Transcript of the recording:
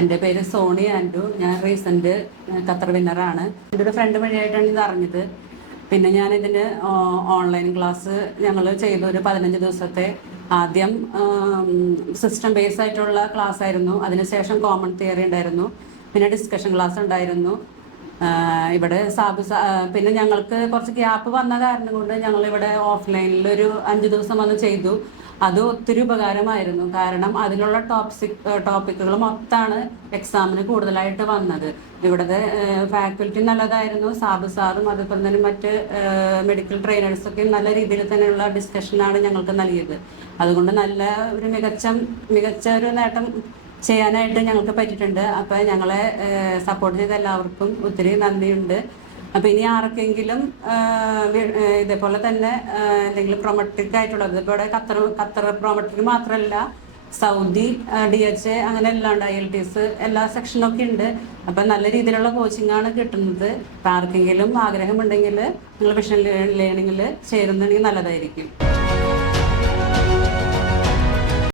എന്റെ പേര് സോണി ആൻഡു. ഞാൻ റീസെന്റ് ഖത്തർ വിന്നറാണ് എന്റെ ഒരു ഫ്രണ്ട് വഴിയായിട്ടാണ് ഇത് അറിഞ്ഞത്. പിന്നെ ഞാൻ ഇതിന് ഓൺലൈൻ ക്ലാസ് ഞങ്ങൾ ചെയ്തു. ഒരു പതിനഞ്ച് ദിവസത്തെ ആദ്യം സിസ്റ്റം ബേസ് ആയിട്ടുള്ള ക്ലാസ് ആയിരുന്നു. അതിനുശേഷം കോമൺ തിയറി ഉണ്ടായിരുന്നു. പിന്നെ ഡിസ്കഷൻ ക്ലാസ് ഉണ്ടായിരുന്നു. ഇവിടെ സാബു പിന്നെ ഞങ്ങൾക്ക് കുറച്ച് ഗ്യാപ്പ് വന്ന കാരണം കൊണ്ട് ഞങ്ങൾ ഇവിടെ ഓഫ്ലൈനിൽ ഒരു അഞ്ച് ദിവസം വന്ന് ചെയ്തു. അത് ഒത്തിരി ഉപകാരമായിരുന്നു. കാരണം അതിലുള്ള ടോപ്പിക് ടോപ്പിക്കുകൾ മൊത്തമാണ് എക്സാമിന് കൂടുതലായിട്ട് വന്നത്. ഇവിടുത്തെ ഫാക്കൽറ്റി നല്ലതായിരുന്നു. സാബ് സാറും അതുപോലെ തന്നെ മറ്റ് മെഡിക്കൽ ട്രെയിനേഴ്സൊക്കെ നല്ല രീതിയിൽ തന്നെയുള്ള ഡിസ്കഷനാണ് ഞങ്ങൾക്ക് നൽകിയത്. അതുകൊണ്ട് നല്ല ഒരു മികച്ച മികച്ച ഒരു നേട്ടം ചെയ്യാനായിട്ട് ഞങ്ങൾക്ക് പറ്റിയിട്ടുണ്ട്. അപ്പം ഞങ്ങളെ സപ്പോർട്ട് ചെയ്ത എല്ലാവർക്കും ഒത്തിരി നന്ദിയുണ്ട്. അപ്പോൾ ഇനി ആർക്കെങ്കിലും ഇതേപോലെ തന്നെ എന്തെങ്കിലും പ്രൊമട്രിക് ആയിട്ടുള്ളത് ഇപ്പോൾ ഇവിടെ ഖത്തർ ഖത്തർ പ്രൊമട്രിക് മാത്രമല്ല സൗദി ഡി എച്ച് അങ്ങനെ എല്ലാം ഉണ്ട് ഐ എൽ ടി എസ് എല്ലാ സെക്ഷനൊക്കെ ഉണ്ട്. അപ്പം നല്ല രീതിയിലുള്ള കോച്ചിങ് ആണ് കിട്ടുന്നത്. അപ്പം ആർക്കെങ്കിലും ആഗ്രഹമുണ്ടെങ്കിൽ നിങ്ങൾ വിഷൻ ലേണിങ്ങിൽ ചേരുന്നുണ്ടെങ്കിൽ നല്ലതായിരിക്കും.